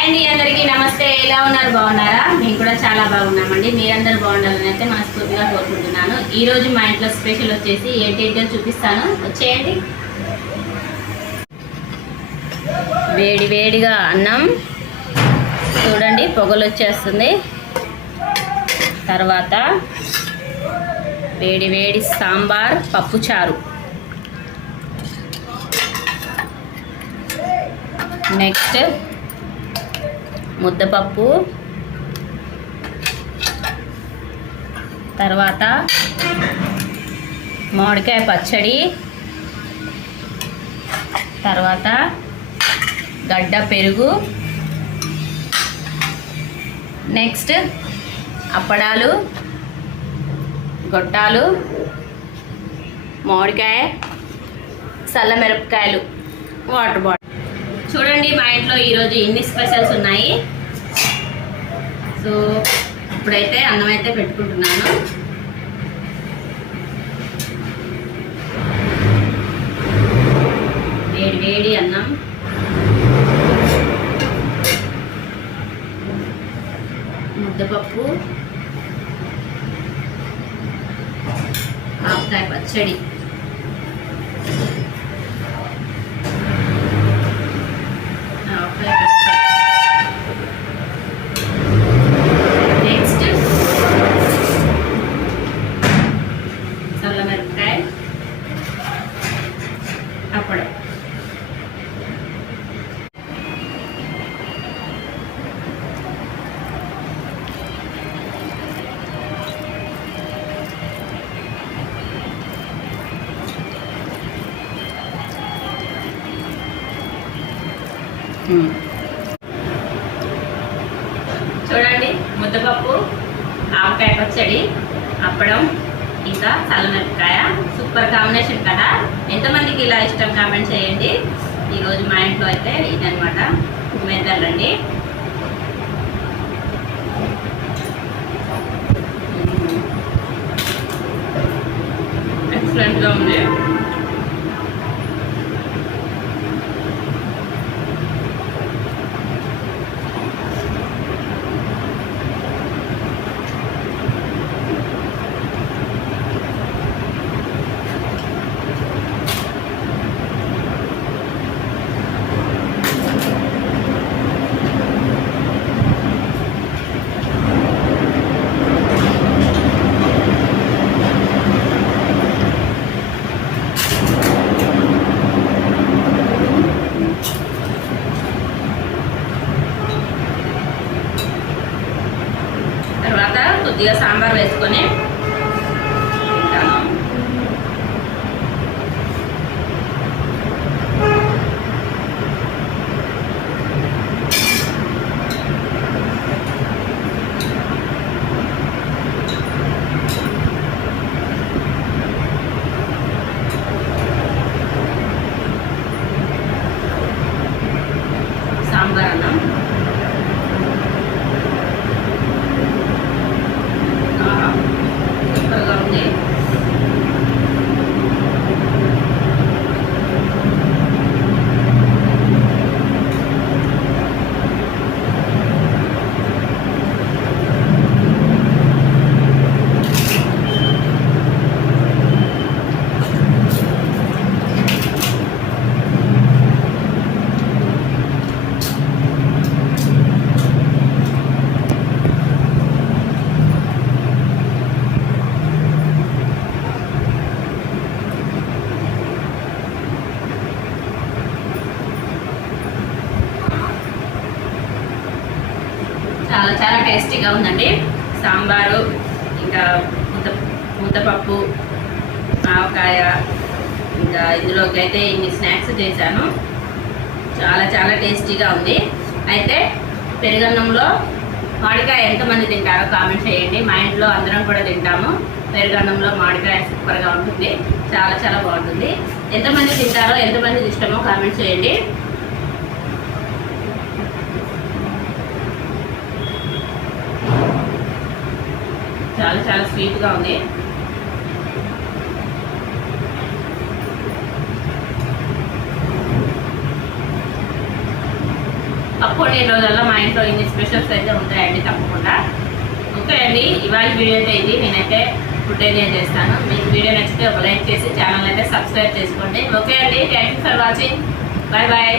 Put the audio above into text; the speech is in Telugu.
హాయ్ అండి అందరికీ నమస్తే. ఎలా ఉన్నారు? బాగున్నారా? మేము కూడా చాలా బాగున్నామండి. మీ అందరు బాగుండాలని అయితే మనస్ఫూర్తిగా కోరుకుంటున్నాను. ఈరోజు మా ఇంట్లో స్పెషల్ వచ్చేసి ఏంటేంటో చూపిస్తాను. వచ్చేయండి. వేడి వేడిగా అన్నం. చూడండి పొగలు వచ్చేస్తుంది. తర్వాత వేడి వేడి సాంబార్ పప్పుచారు నెక్స్ట్ ముద్దపప్పు. తర్వాత మామిడికాయ పచ్చడి. తర్వాత గడ్డ పెరుగు. నెక్స్ట్ అప్పడాలు గొట్టాలు మామిడికాయ చల్ల మిరపకాయలు వాటర్ బాటిల్. చూడండి మా ఇంట్లో ఈరోజు ఇన్ని స్పెషల్స్ ఉన్నాయి. సో ఇప్పుడైతే అన్నం అయితే పెట్టుకుంటున్నాను. వేడి వేడి అన్నం. ముద్దపప్పు. ఆవకాయ పచ్చడి. చూడండి ముద్దపప్పు ఆవకాయ పచ్చడి అప్పడం ఇంకా చల్లమిరపకాయ సూపర్ కాంబినేషన్ కదా. ఎంతమందికి ఇలా ఇష్టం కామెంట్ చేయండి. ఈరోజు మా ఇంట్లో అయితే ఇదనమాట మెద్దలండి ఎక్సలెంట్గా ఉంది తర్వాత కొద్దిగా సాంబార్ వేసుకొని తింటాను సాంబార్ అన్నం ఆహా, సూపర్గా ఉంది చాలా చాలా టేస్టీగా ఉందండి. సాంబారు ఇంకా ముద్ద ముద్దపప్పు ఆవకాయ ఇంకా ఇందులోకి అయితే ఇన్ని స్నాక్స్ చేశాను. చాలా చాలా టేస్టీగా ఉంది. అయితే పెరుగన్నంలో మామిడికాయ ఎంతమంది తింటారో కామెంట్ చేయండి. మా ఇంట్లో అందరం కూడా తింటాము. పెరుగన్నంలో మామిడికాయ సూపర్గా ఉంటుంది. చాలా చాలా బాగుంటుంది. ఎంతమంది తింటారో ఎంతమంది ఇష్టమో కామెంట్ చేయండి చాలా చాలా స్వీట్గా ఉంది. పప్పుండే రోజుల్లో మా ఇంట్లో ఇన్ని స్పెషల్స్ అయితే ఉంటాయండి తప్పకుండా. ఓకే అండి ఇవాళ వీడియో అయితే ఇది. నేనైతే ఫుడ్ అయితే చేస్తాను. మీకు వీడియో నచ్చితే ఒక లైక్ చేసి ఛానల్ అయితే సబ్స్క్రైబ్ చేసుకోండి. ఓకే అండి thank you for watching. Bye bye.